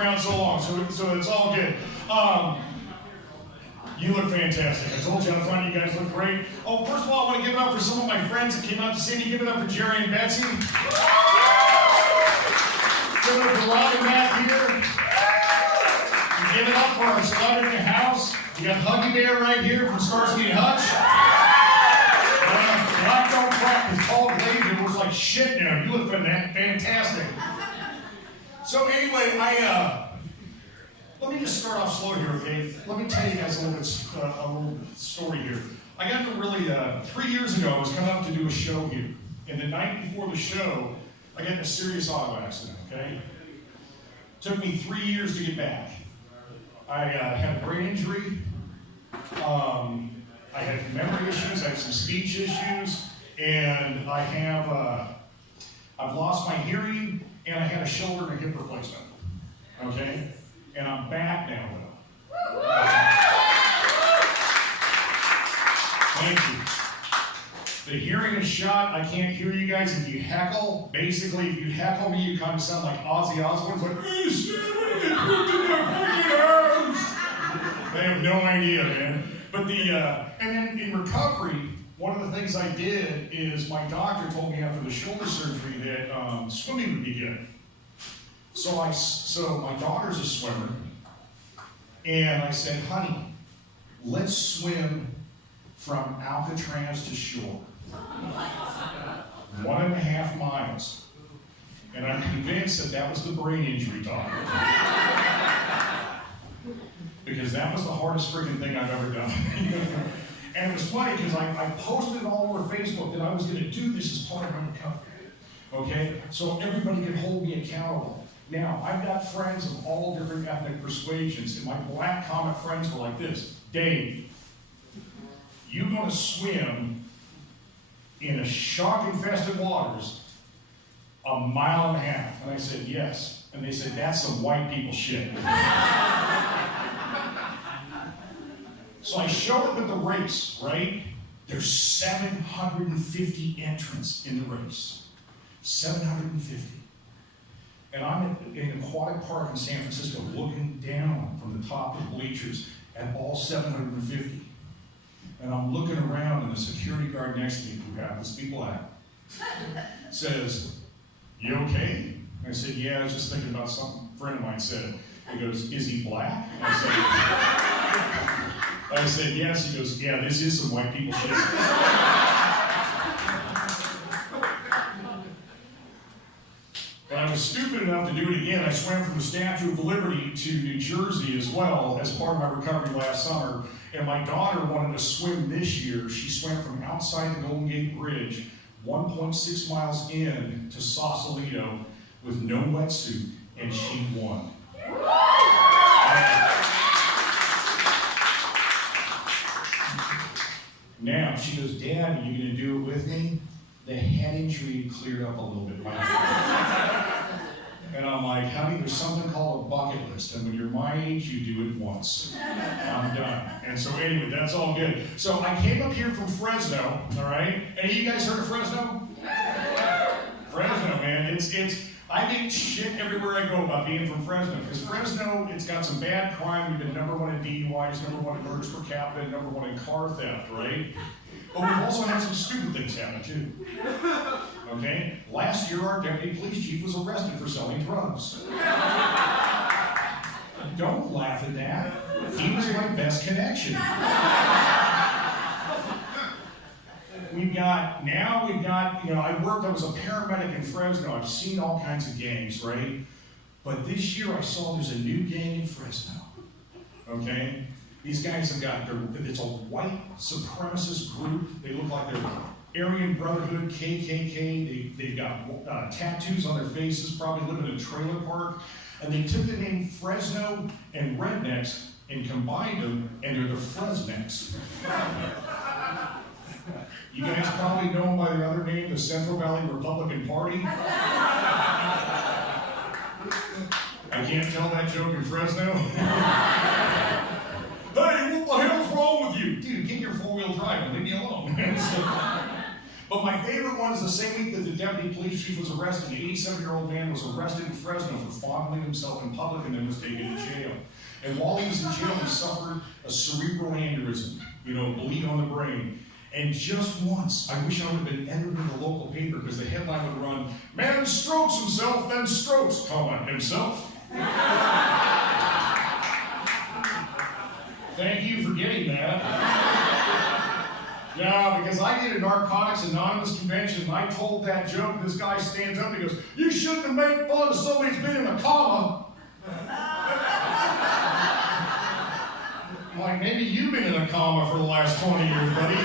around so long, so it's all good. You look fantastic. I told you how fun you guys look great. Oh, first of all, I want to give it up for some of my friends that came out to see me. Give it up for Jerry and Betsy. Give it up for Rob and Matt here. Give it up for our celebrity in the house. You got Huggy Bear right here from Starsky and Hutch. Rock don't crack is called David. Looks like shit now. You look fantastic. So anyway, let me just start off slow here, okay? Let me tell you guys a little story here. I got to really, 3 years ago, I was coming up to do a show here. And the night before the show, I got in a serious auto accident, okay? Took me 3 years to get back. I had a brain injury. I had memory issues. I have some speech issues. And I've lost my hearing, and I had a shoulder and a hip replacement, okay? And I'm back now, though. Thank you. The hearing is shot. I can't hear you guys. If you heckle, basically, if you heckle me, you kind of sound like Ozzy Osbourne's like, hey, Steve, they have no idea, man. But and then in recovery, one of the things I did is my doctor told me after the shoulder surgery that swimming would be good. So my daughter's a swimmer, and I said, honey, let's swim from Alcatraz to shore. 1.5 miles. And I'm convinced that was the brain injury talk. Because that was the hardest freaking thing I've ever done. And it was funny because I posted it all over Facebook that I was going to do this as part of my recovery. Okay? So everybody can hold me accountable. Now, I've got friends of all different ethnic persuasions, and my black comic friends were like this. Dave, you going to swim in a shark-infested waters 1.5 miles? And I said, yes. And they said, that's some white people shit. So I showed up at the race, right? There's 750 entrants in the race. 750. And I'm in an aquatic park in San Francisco looking down from the top of the bleachers at all 750. And I'm looking around, and the security guard next to me, who happens to be black, says, you okay? I said, yeah, I was just thinking about something a friend of mine said. He goes, is he black? I said, yes. He goes, yeah, this is some white people shit. But I was stupid enough to do it again. I swam from the Statue of Liberty to New Jersey as well as part of my recovery last summer. And my daughter wanted to swim this year. She swam from outside the Golden Gate Bridge, 1.6 miles in to Sausalito with no wetsuit, and she won. Now, she goes, Dad, are you going to do it with me? The head injury cleared up a little bit. And I'm like, honey, there's something called a bucket list, and when you're my age, you do it once. I'm done. And so anyway, that's all good. So I came up here from Fresno, all right? Any of you guys heard of Fresno? Fresno, man, I get shit everywhere I go about being from Fresno, because Fresno, it's got some bad crime. We've been #1 in DUIs, #1 in murders per capita, and #1 in car theft, right? But we've also had some stupid things happen, too. Okay? Last year, our deputy police chief was arrested for selling drugs. Don't laugh at that. He was my best connection. We've got, I was a paramedic in Fresno. I've seen all kinds of gangs, right? But this year I saw there's a new gang in Fresno. Okay? These guys have got, it's a white supremacist group. They look like they're Aryan Brotherhood, KKK. They've got tattoos on their faces, probably live in a trailer park. And they took the name Fresno and Rednecks and combined them, and they're the Fresnecks. You guys probably know them by their other name, the Central Valley Republican Party. I can't tell that joke in Fresno. Hey, what the hell's wrong with you? Dude, get your 4-wheel drive and leave me alone. But my favorite one is the same week that the deputy police chief was arrested. An 87-year-old man was arrested in Fresno for fondling himself in public and then was taken to jail. And while he was in jail, he suffered a cerebral aneurysm, bleed on the brain. And just once, I wish I would have been entered in the local paper because the headline would run, "Man strokes himself, then strokes, himself." Thank you for getting that. Yeah, because I did a Narcotics Anonymous convention and I told that joke and this guy stands up and he goes, "You shouldn't have made fun of somebody who's been in a coma." I'm like, maybe you've been in a coma for the last 20 years, buddy.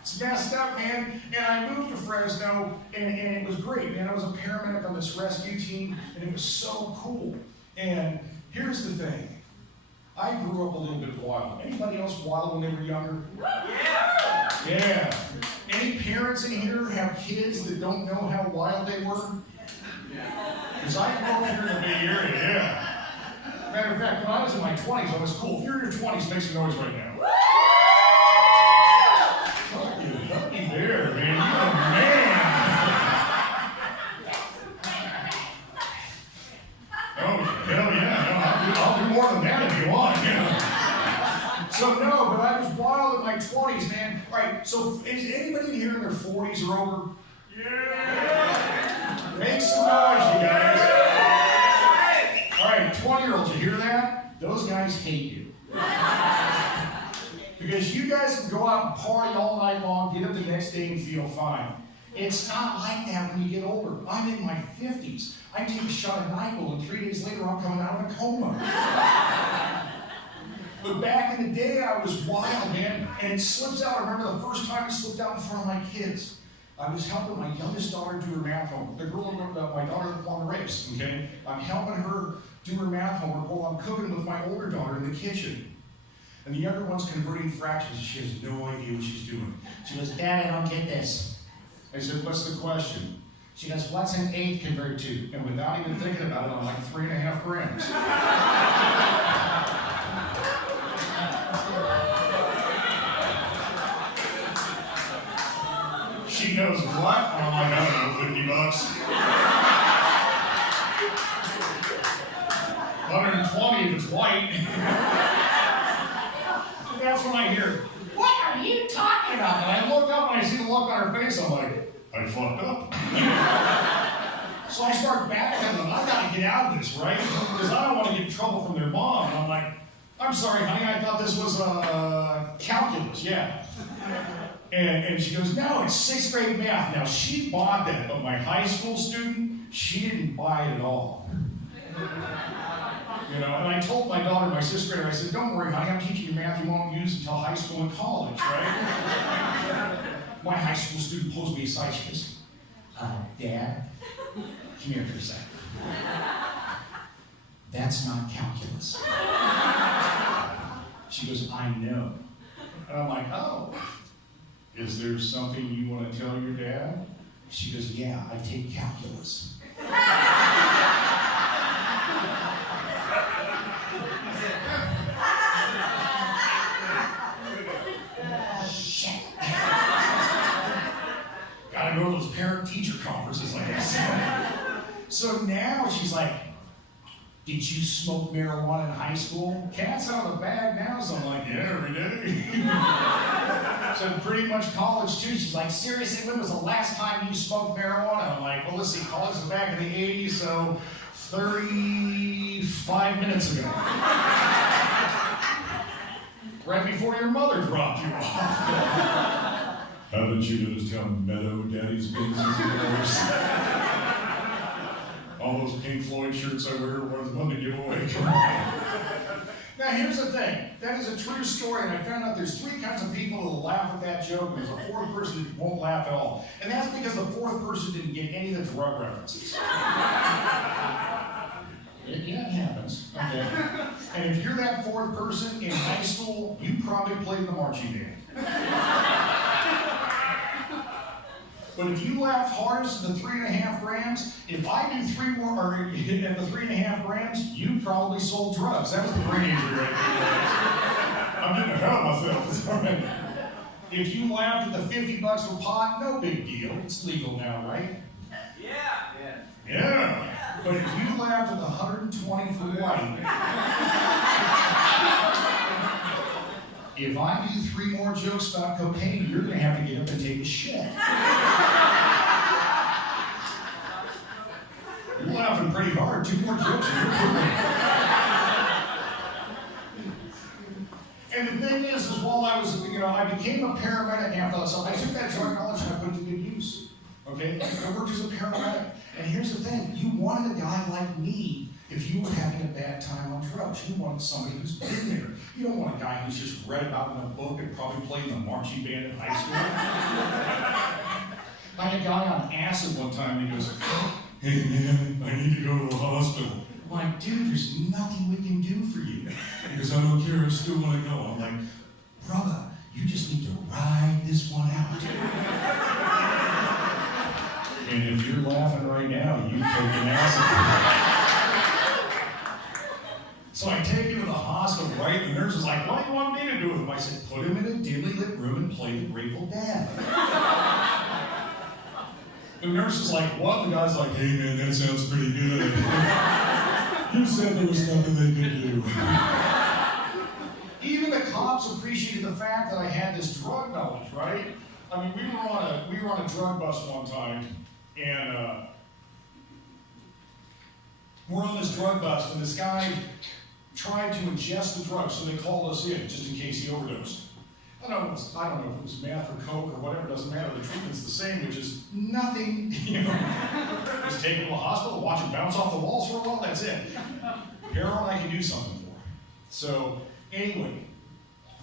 It's messed up, man. And I moved to Fresno, and it was great, man. I was a paramedic on this rescue team, and it was so cool. And here's the thing. I grew up a little bit wild. Anybody else wild when they were younger? Yeah. Any parents in here have kids that don't know how wild they were? Because I grew up here in the Bay Area, yeah. Matter of fact, when I was in my 20s, I was cool. If you're in your 20s, make some noise right now. Fuck you, help me there, man. You're a man. Oh, hell yeah. I'll do more than that if you want. So no, but I was wild in my 20s, man. All right, so is anybody here in their 40s or over? Yeah. Make some noise, you guys. All right, 20-year-olds, you hear that? Those guys hate you. Because you guys can go out and party all night long, get up the next day and feel fine. It's not like that when you get older. I'm in my 50s. I take a shot of NyQuil and 3 days later I'm coming out of a coma. But back in the day, I was wild, man. And it slips out. I remember the first time it slipped out in front of my kids. I was helping my youngest daughter do her math homework. The girl, my daughter that won the race, okay? I'm helping her do her math homework while I'm cooking with my older daughter in the kitchen. And the younger one's converting fractions. She has no idea what she's doing. She goes, "Dad, I don't get this." I said, "What's the question?" She goes, "What's an 8 convert to?" And without even thinking about it, I'm like 3.5 grams. She goes, "What?" And I'm like, "I don't know, 50 bucks. 120 if it's white." That's when I hear, "What are you talking about?" And I look up and I see the look on her face. I'm like, I fucked up. So I start backing them. I got to get out of this, right? Because I don't want to get in trouble from their mom. And I'm like, "I'm sorry, honey, I thought this was calculus." Yeah. And she goes, "No, it's 6th grade math." Now, she bought that, but my high school student, she didn't buy it at all. And I told my daughter, my 6th grader, I said, "Don't worry, honey, I'm teaching you math you won't use until high school and college, right?" My high school student pulls me aside. She goes, "Dad, come here for a second. That's not calculus." She goes, "I know." And I'm like, "Oh, is there something you want to tell your dad?" She goes, "Yeah, I take calculus." Shit. Gotta go to those parent-teacher conferences, I guess. So now she's like, "Did you smoke marijuana in high school?" Cat's out of the bag now, so I'm like, "Yeah, every day." So pretty much college too. She's like, "Seriously, when was the last time you smoked marijuana?" I'm like, "Well, let's see, college was back in the 80s, so 35 minutes ago." Right before your mother dropped you off. Haven't you noticed how mellow Daddy's been since he divorced? All those Pink Floyd shirts I wear were the one to give away. Now here's the thing. That is a true story, and I found out there's 3 kinds of people who will laugh at that joke, and there's a 4th person that won't laugh at all. And that's because the 4th person didn't get any of the drug references. It happens, okay? And if you're that 4th person in high school, you probably played in the marching band. But if you laughed hardest at the 3.5 grams, if I do 3 more, or at the 3.5 grams, you probably sold drugs. That was the brain injury right there. I'm getting ahead of myself. It's all right. If you laughed at the $50 for pot, no big deal. It's legal now, right? Yeah. But if you laughed at the 120 for white, if I do 3 more jokes about cocaine, you're going to have to get up and take a shit. You're laughing pretty hard. 2 more jokes and you're pooping. And the thing is while I was, I became a paramedic after that. So I took that drug knowledge and I put it to good use. Okay? I worked as a paramedic. And here's the thing. You wanted a guy like me if you were having a bad time on drugs. You wanted somebody who's been there. You don't want a guy who's just read about in a book and probably played in the marching band in high school. I had a guy on acid one time and he goes, "Hey man, I need to go to the hospital." I'm like, "Dude, there's nothing we can do for you." He goes, "I don't care, I still want to go." I'm like, "Brother, you just need to ride this one out." And if you're laughing right now, you've taken acid. So I take him to the hospital, right? The nurse is like, "What do you want me to do with him?" I said, "Put him in a dimly lit room and play the Grateful Dead." The nurse is like, "What?" The guy's like, "Hey man, that sounds pretty good." You said there was nothing they could do. Even the cops appreciated the fact that I had this drug knowledge, right? I mean, we were on a drug bus one time, and we're on this drug bus, and this guy tried to ingest the drug, so they called us in just in case he overdosed. I don't know if it was meth or coke or whatever, it doesn't matter. The treatment's the same, which is nothing, Just take him to the hospital, watch him bounce off the walls for a while, that's it. Heroin I can do something for. So, anyway,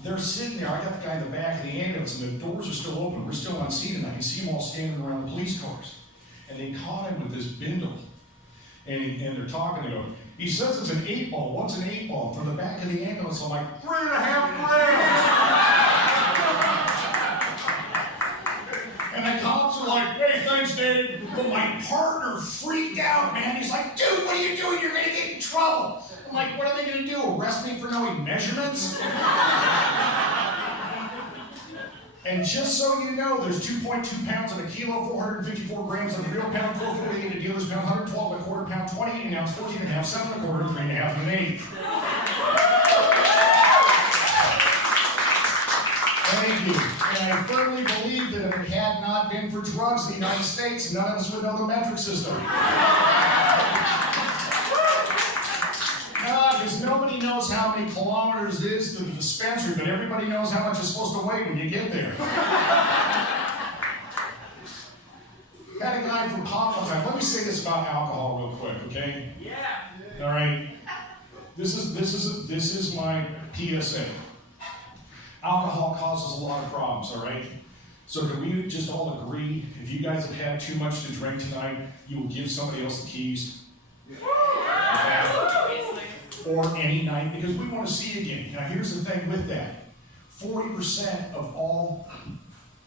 they're sitting there. I got the guy in the back of the ambulance, and the doors are still open. We're still on scene, and I can see them all standing around the police cars. And they caught him with this bindle. And they're talking to him. He says it's an 8-ball. What's an 8-ball? From the back of the ambulance, I'm like, 3.5 grams! And the cops are like, "Hey, thanks, Dave." But my partner freaked out, man. He's like, "Dude, what are you doing? You're going to get in trouble." I'm like, "What are they going to do? Arrest me for knowing measurements?" And just so you know, there's 2.2 pounds in a kilo, 454 grams in a real pound, 448 in a dealer's pound, 112 and a quarter pound, 28 an ounce, 14 and a half, 7 and a quarter, 3 and a half and an eighth. Thank you. And I firmly believe that if it had not been for drugs in the United States, none of us would know the metric system. Because nobody knows how many kilometers it is to the dispensary, but everybody knows how much you're supposed to weigh when you get there. Got a guy from Pop one time. Let me say this about alcohol real quick, okay? Yeah. All right. This is my PSA. Alcohol causes a lot of problems, all right? So can we just all agree, if you guys have had too much to drink tonight, you will give somebody else the keys? Okay. Or any night, because we want to see you again. Now here's the thing with that. 40% of all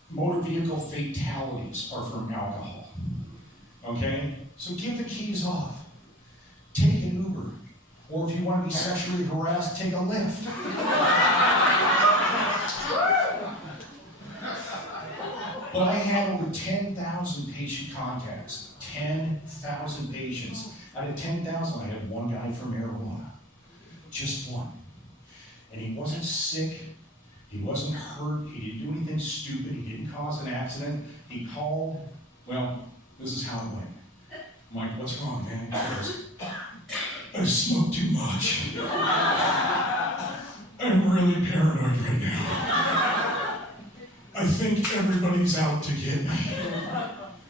motor vehicle fatalities are from alcohol. Okay? So give the keys off. Take an Uber. Or if you want to be sexually harassed, take a Lyft. But I had over 10,000 patient contacts. 10,000 patients. Out of 10,000, I had one guy for marijuana. Just one. And he wasn't sick. He wasn't hurt. He didn't do anything stupid. He didn't cause an accident. He called. Well, this is how it went. I'm like, "What's wrong, man?" He goes, "I smoke too much. I'm really paranoid right now. I think everybody's out to get me."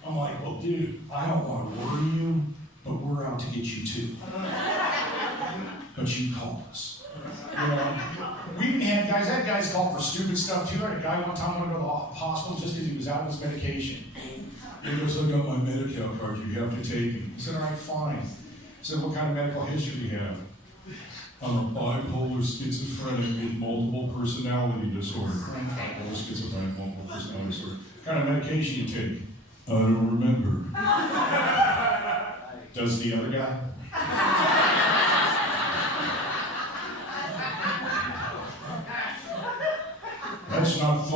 I'm like, "Well, dude, I don't want to worry you, but we're out to get you too. But you called us." We even had guys call for stupid stuff too. I had a guy one time wanted to go to the hospital just because he was out of his medication. He goes, "I got my Medi-Cal card, you have to take it." I said, "All right, fine." I said, "What kind of medical history do you have?" "I'm a bipolar schizophrenic with multiple personality disorder." Bipolar schizophrenic, multiple personality disorder. "What kind of medication you take?" "I don't remember." Does the other guy? That's not fun.